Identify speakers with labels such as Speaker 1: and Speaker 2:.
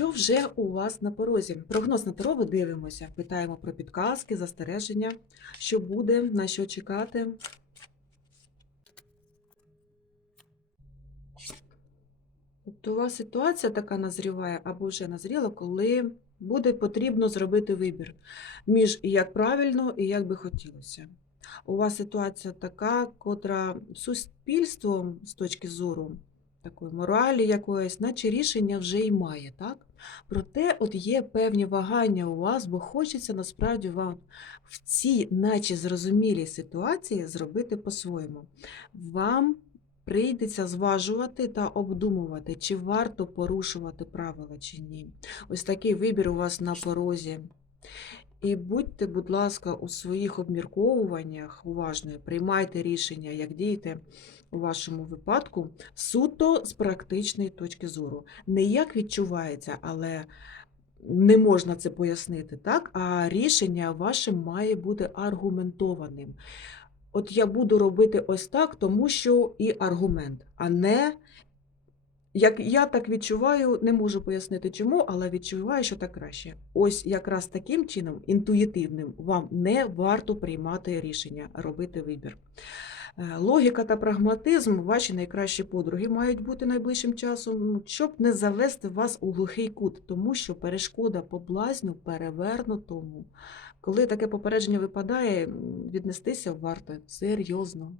Speaker 1: Що вже у вас на порозі? Прогноз на Таро дивимося. Питаємо про підказки, застереження, що буде, на що чекати. Тобто у вас ситуація така назріває або вже назріла, коли буде потрібно зробити вибір між як правильно і як би хотілося. У вас ситуація така, котра суспільством з точки зору такої моралі якоїсь, наче рішення вже й має, так? Проте от є певні вагання у вас, бо хочеться насправді вам в цій, наче зрозумілій ситуації, зробити по-своєму. Вам прийдеться зважувати та обдумувати, чи варто порушувати правила, чи ні. Ось такий вибір у вас на порозі. І будьте, будь ласка, у своїх обмірковуваннях уважною, приймайте рішення, як діяти у вашому випадку, суто з практичної точки зору. Не як відчувається, але не можна це пояснити, так? А рішення ваше має бути аргументованим. От я буду робити ось так, тому що і аргумент, а не як я так відчуваю, не можу пояснити чому, але відчуваю, що так краще. Ось якраз таким чином, інтуїтивним, вам не варто приймати рішення, робити вибір. Е, Логіка та прагматизм ваші найкращі подруги мають бути найближчим часом, ну, щоб не завести вас у глухий кут, тому що перешкода по блазню перевернутому. Коли таке попередження випадає, віднестися варто серйозно.